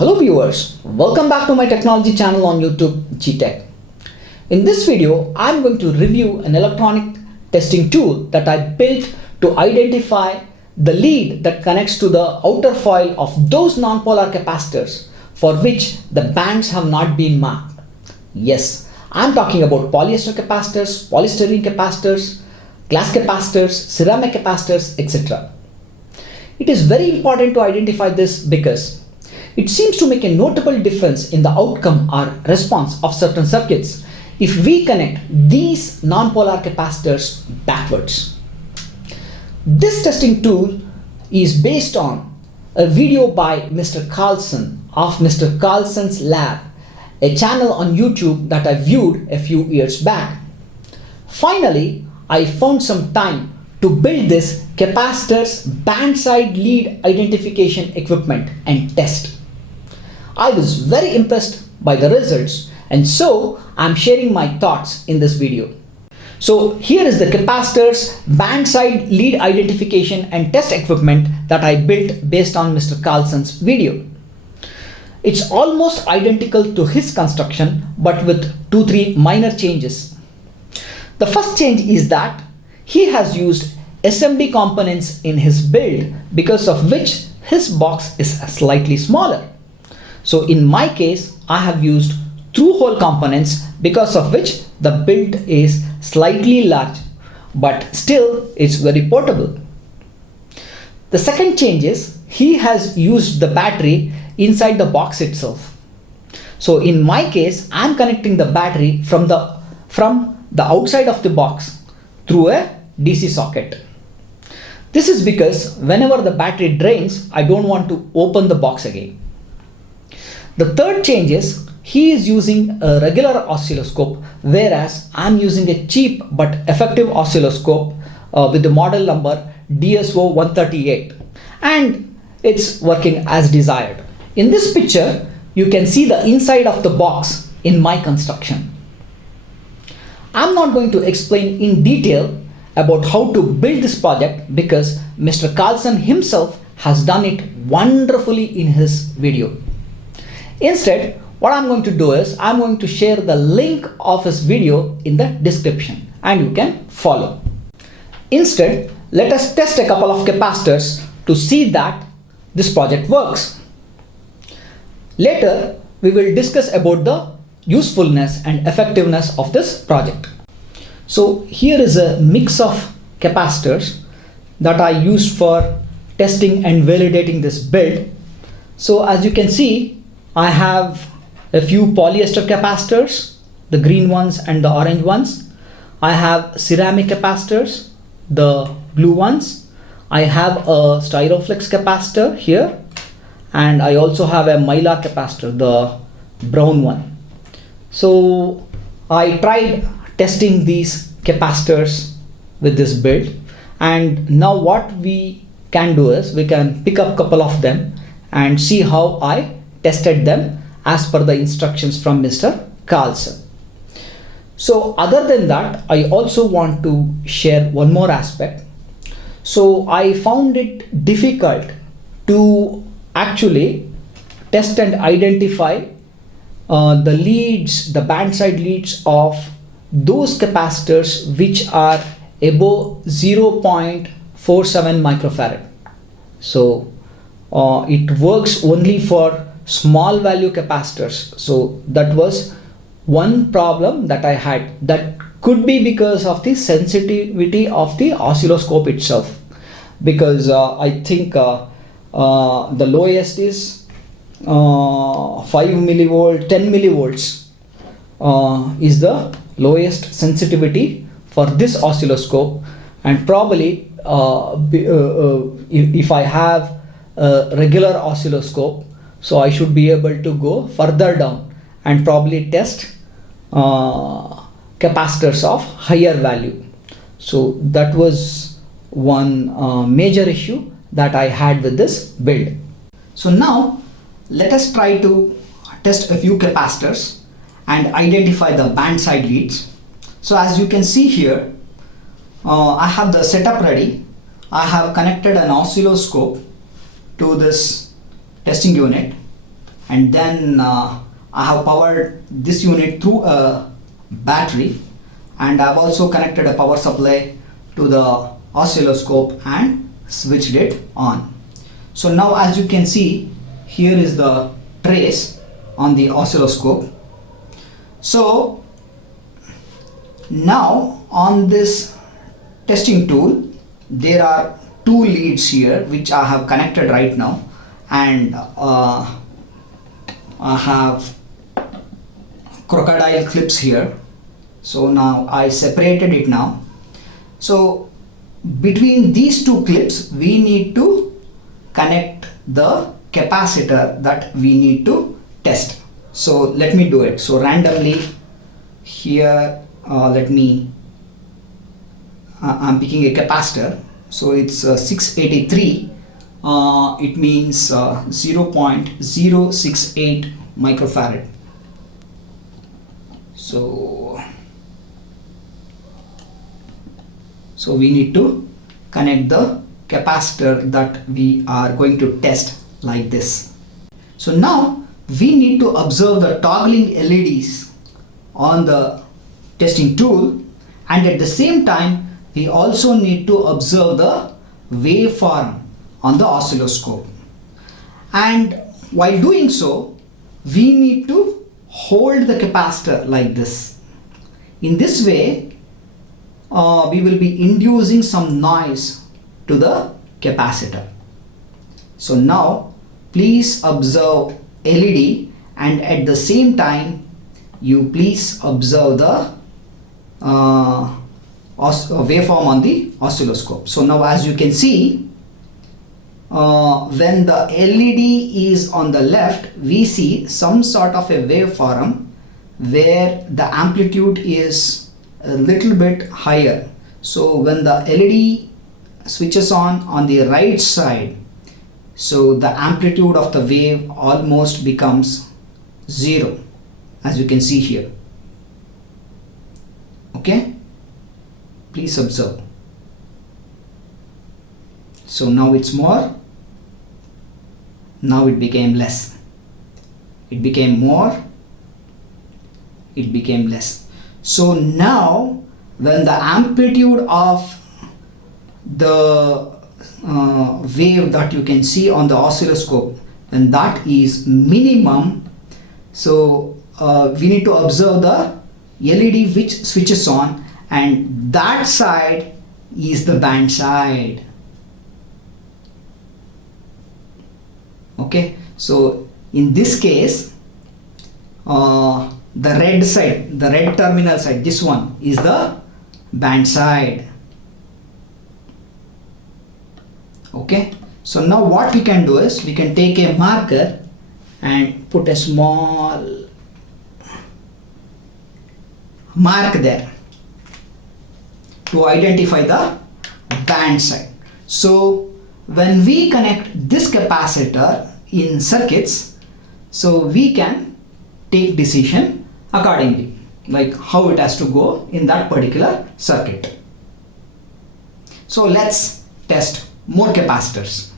Hello viewers, welcome back to my technology channel on YouTube, GTech. In this video, I'm going to review an electronic testing tool that I built to identify the lead that connects to the outer foil of those nonpolar capacitors for which the bands have not been marked. Yes, I'm talking about polyester capacitors, polystyrene capacitors, glass capacitors, ceramic capacitors, etc. It is very important to identify this because it seems to make a notable difference in the outcome or response of certain circuits if we connect these nonpolar capacitors backwards. This testing tool is based on a video by Mr. Carlson of Mr. Carlson's lab, a channel on YouTube that I viewed a few years back. Finally, I found some time to build this capacitor's band side lead identification equipment and test. I was very impressed by the results, and so I'm sharing my thoughts in this video. So here is the capacitor's band side lead identification and test equipment that I built based on Mr. Carlson's video. It's almost identical to his construction, but with 2-3 minor changes. The first change is that he has used SMD components in his build, because of which his box is slightly smaller. So in my case, I have used through-hole components, because of which the build is slightly large, but still it's very portable. The second change is he has used the battery inside the box itself. So in my case, I'm connecting the battery from the outside of the box through a DC socket. This is because whenever the battery drains, I don't want to open the box again. The third change is he is using a regular oscilloscope, whereas I'm using a cheap but effective oscilloscope with the model number DSO138, and it's working as desired. In this picture, you can see the inside of the box in my construction. I'm not going to explain in detail about how to build this project because Mr. Carlson himself has done it wonderfully in his video. Instead, what I'm going to do is I'm going to share the link of his video in the description and you can follow. Instead, let us test a couple of capacitors to see that this project works. Later, we will discuss about the usefulness and effectiveness of this project. So here is a mix of capacitors that I used for testing and validating this build. So as you can see, I have a few polyester capacitors, the green ones and the orange ones. I have ceramic capacitors, the blue ones. I have a styroflex capacitor here, and I also have a mylar capacitor, the brown one. So I tried testing these capacitors with this build, and now what we can do is we can pick up a couple of them and see how I tested them as per the instructions from Mr. Carlson. So other than that, I also want to share one more aspect. So I found it difficult to actually test and identify the leads, the band side leads of those capacitors which are above 0.47 microfarad. So it works only for small value capacitors. So that was one problem that I had. That could be because of the sensitivity of the oscilloscope itself, because I think the lowest is 5 millivolt, 10 millivolts is the lowest sensitivity for this oscilloscope, and probably if I have a regular oscilloscope, so I should be able to go further down and probably test capacitors of higher value. So that was one major issue that I had with this build. So now let us try to test a few capacitors and identify the band side leads. So as you can see here, I have the setup ready. I have connected an oscilloscope to this testing unit, and then I have powered this unit through a battery, and I've also connected a power supply to the oscilloscope and switched it on. So now as you can see, here is the trace on the oscilloscope. So now on this testing tool there are two leads here which I have connected right now, and I have crocodile clips here. So now I separated it now. So between these two clips we need to connect the capacitor that we need to test. So let me do it. So randomly here I'm picking a capacitor. So it's 683, it means 0.068 microfarad. So we need to connect the capacitor that we are going to test like this. So now we need to observe the toggling LEDs on the testing tool, and at the same time we also need to observe the waveform on the oscilloscope. And while doing so, we need to hold the capacitor like this. In this way we will be inducing some noise to the capacitor. So now please observe LED, and at the same time you please observe the waveform on the oscilloscope. So now as you can see, when the LED is on the left, we see some sort of a waveform where the amplitude is a little bit higher. So when the LED switches on the right side, so the amplitude of the wave almost becomes 0, as you can see here. Okay, please observe. So now it's more, now it became less, it became more, it became less. So now when the amplitude of the wave that you can see on the oscilloscope, when that is minimum, so we need to observe the LED which switches on, and that side is the band side. Okay, so in this case the red side, the red terminal side, this one is the band side. Okay, so now what we can do is we can take a marker and put a small mark there to identify the band side. So when we connect this capacitor in circuits, so we can take decision accordingly, like how it has to go in that particular circuit. So let's test more capacitors.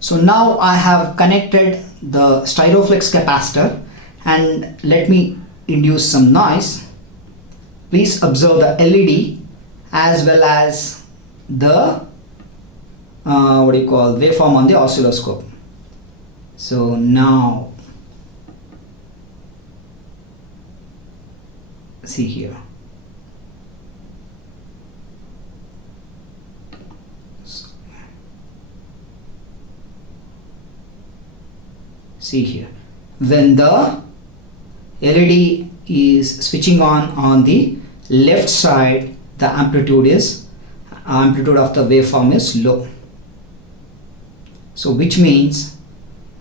So now I have connected the styroflex capacitor, and let me induce some noise. Please observe the LED as well as the waveform on the oscilloscope. So now see here. See here, when the LED is switching on the left side, the amplitude of the waveform is low. So which means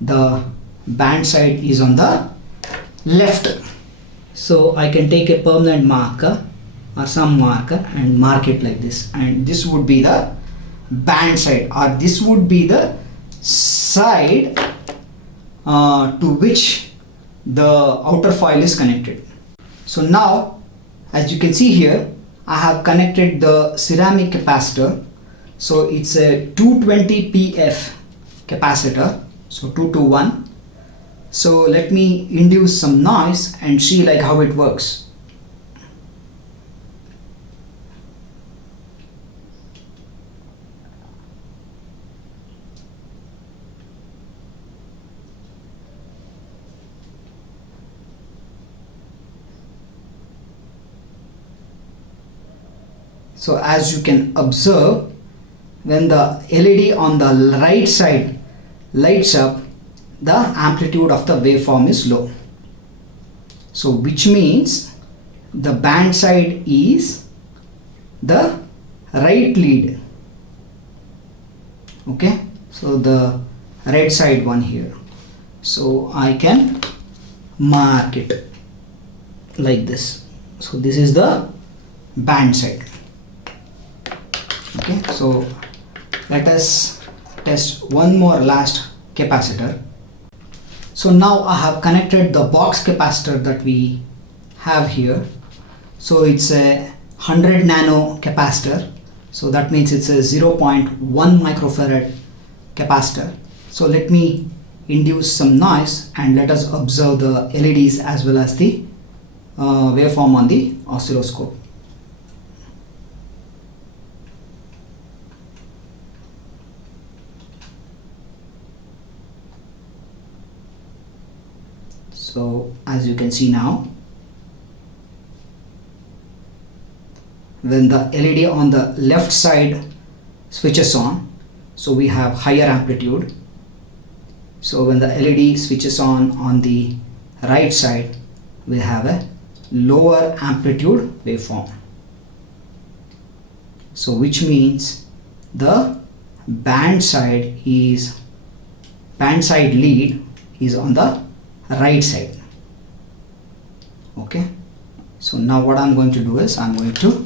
the band side is on the left. So I can take a permanent marker or some marker and mark it like this, and this would be the band side, or this would be the side to which the outer foil is connected. So now as you can see here, I have connected the ceramic capacitor. So it's a 220 pf capacitor, so 2 to 1, So let me induce some noise and see like how it works. So as you can observe, when the LED on the right side lights up, the amplitude of the waveform is low. So which means the band side is the right lead. Okay, so the right side one here. So I can mark it like this. So this is the band side. Okay, so let us test one more last capacitor. So now I have connected the box capacitor that we have here. So it's a 100 nano capacitor. So that means it's a 0.1 microfarad capacitor. So let me induce some noise and let us observe the LEDs as well as the waveform on the oscilloscope. So as you can see now, when the LED on the left side switches on, so we have higher amplitude. So when the LED switches on the right side, we have a lower amplitude waveform. So which means the band side lead is on the right side. Okay, so now what I'm going to do is I'm going to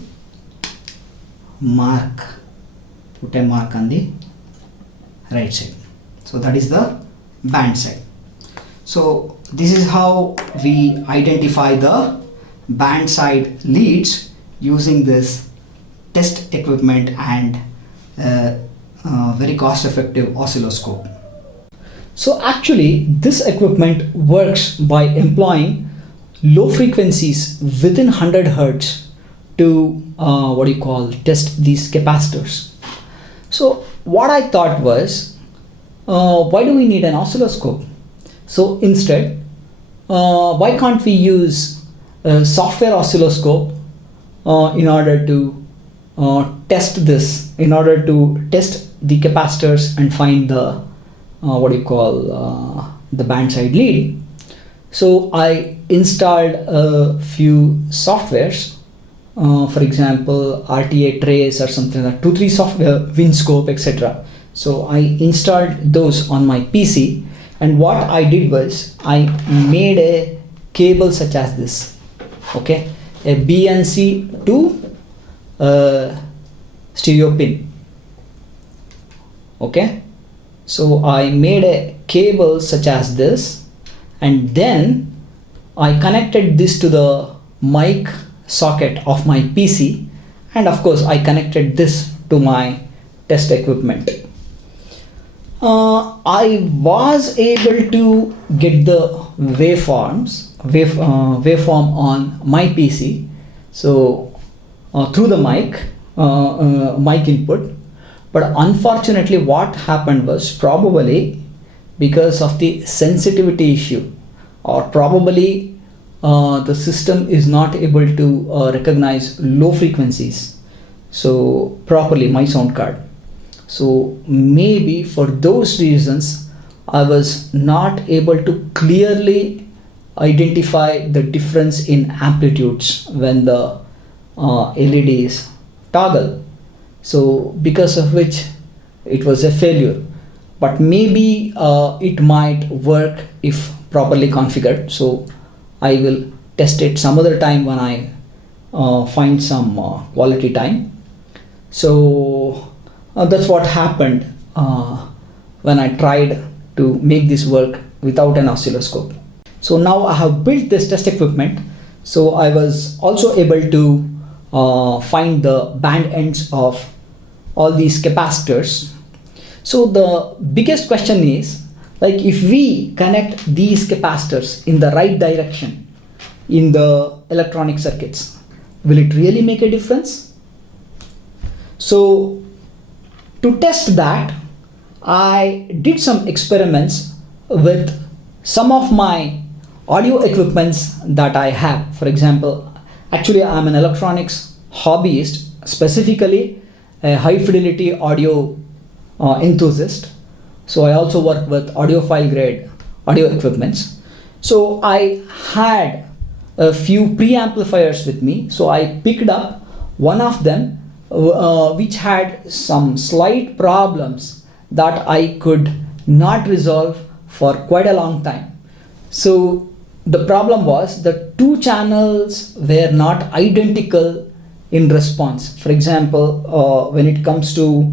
put a mark on the right side. So that is the band side. So this is how we identify the band side leads using this test equipment and very cost effective oscilloscope. So actually this equipment works by employing low frequencies within 100 Hertz to test these capacitors. So what I thought was, why do we need an oscilloscope? So instead, why can't we use a software oscilloscope in order to test this, in order to test the capacitors and find the the band side lead. So I installed a few softwares, for example RTA Trace or something like 2-3 software, Winscope, etc. So I installed those on my PC, and what I did was I made a cable such as this, okay, a BNC to stereo pin. Okay, so I made a cable such as this, and then I connected this to the mic socket of my PC, and of course I connected this to my test equipment. I was able to get the waveform on my PC, so through the mic input. But unfortunately what happened was, probably because of the sensitivity issue, or probably the system is not able to recognize low frequencies so properly, my sound card. So maybe for those reasons I was not able to clearly identify the difference in amplitudes when the LEDs toggle. So because of which it was a failure, but maybe it might work if properly configured. So I will test it some other time when I find some quality time. So that's what happened when I tried to make this work without an oscilloscope. So now I have built this test equipment, so I was also able to find the band ends of all these capacitors. So the biggest question is, Like if we connect these capacitors in the right direction in the electronic circuits, will it really make a difference? So to test that, I did some experiments with some of my audio equipments that I have. For example, actually I'm an electronics hobbyist, specifically a high fidelity audio enthusiast. So I also work with audiophile grade audio equipments. So I had a few preamplifiers with me. So I picked up one of them which had some slight problems that I could not resolve for quite a long time. So the problem was the two channels were not identical in response. For example, when it comes to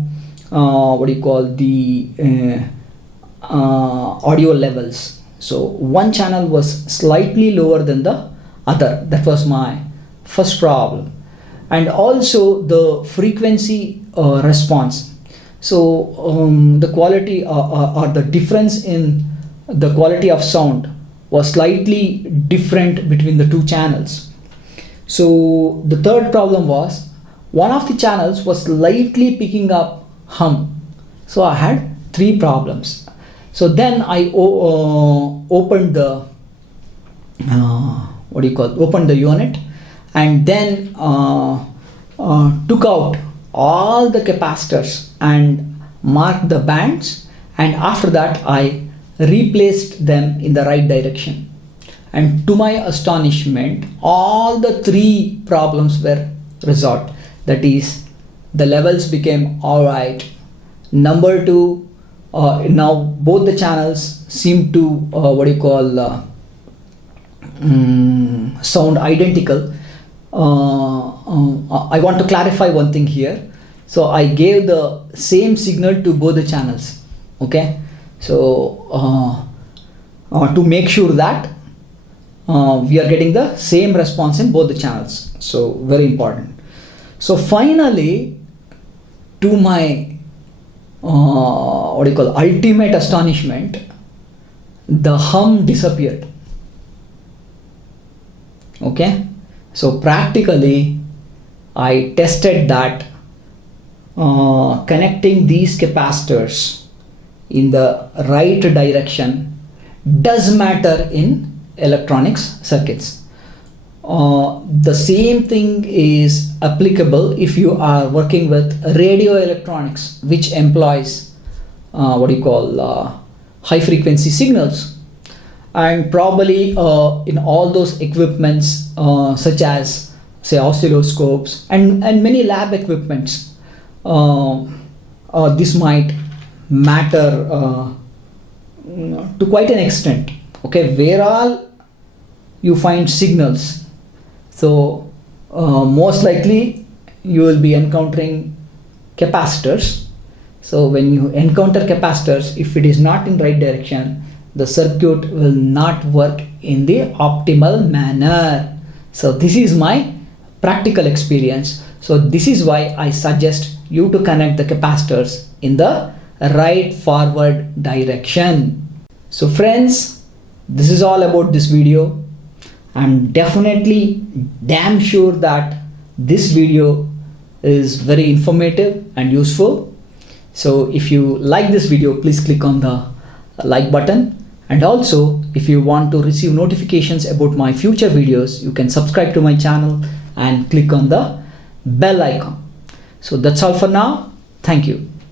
the audio levels, so one channel was slightly lower than the other. That was my first problem. And also the frequency response. So the quality or the difference in the quality of sound was slightly different between the two channels. So the third problem was one of the channels was slightly picking up hum. So I had three problems. So then I opened the opened the unit, and then took out all the capacitors and marked the bands, and after that I replaced them in the right direction. And to my astonishment, all the three problems were resolved. That is, the levels became alright. Number two, now both the channels seem to sound identical. I want to clarify one thing here. So I gave the same signal to both the channels. Okay, so to make sure that we are getting the same response in both the channels. So very important. So finally, to my ultimate astonishment, the hum disappeared. Okay, so practically I tested that connecting these capacitors in the right direction does matter in electronics circuits. The same thing is applicable if you are working with radio electronics, which employs high frequency signals, and probably in all those equipments such as say oscilloscopes and many lab equipments, this might matter to quite an extent. Okay, where all you find signals, so most likely you will be encountering capacitors. So when you encounter capacitors, if it is not in right direction, the circuit will not work in the optimal manner. So this is my practical experience. So this is why I suggest you to connect the capacitors in the right forward direction. So friends, this is all about this video. I'm definitely damn sure that this video is very informative and useful. So if you like this video, please click on the like button, and also if you want to receive notifications about my future videos, you can subscribe to my channel and click on the bell icon. So that's all for now. Thank you.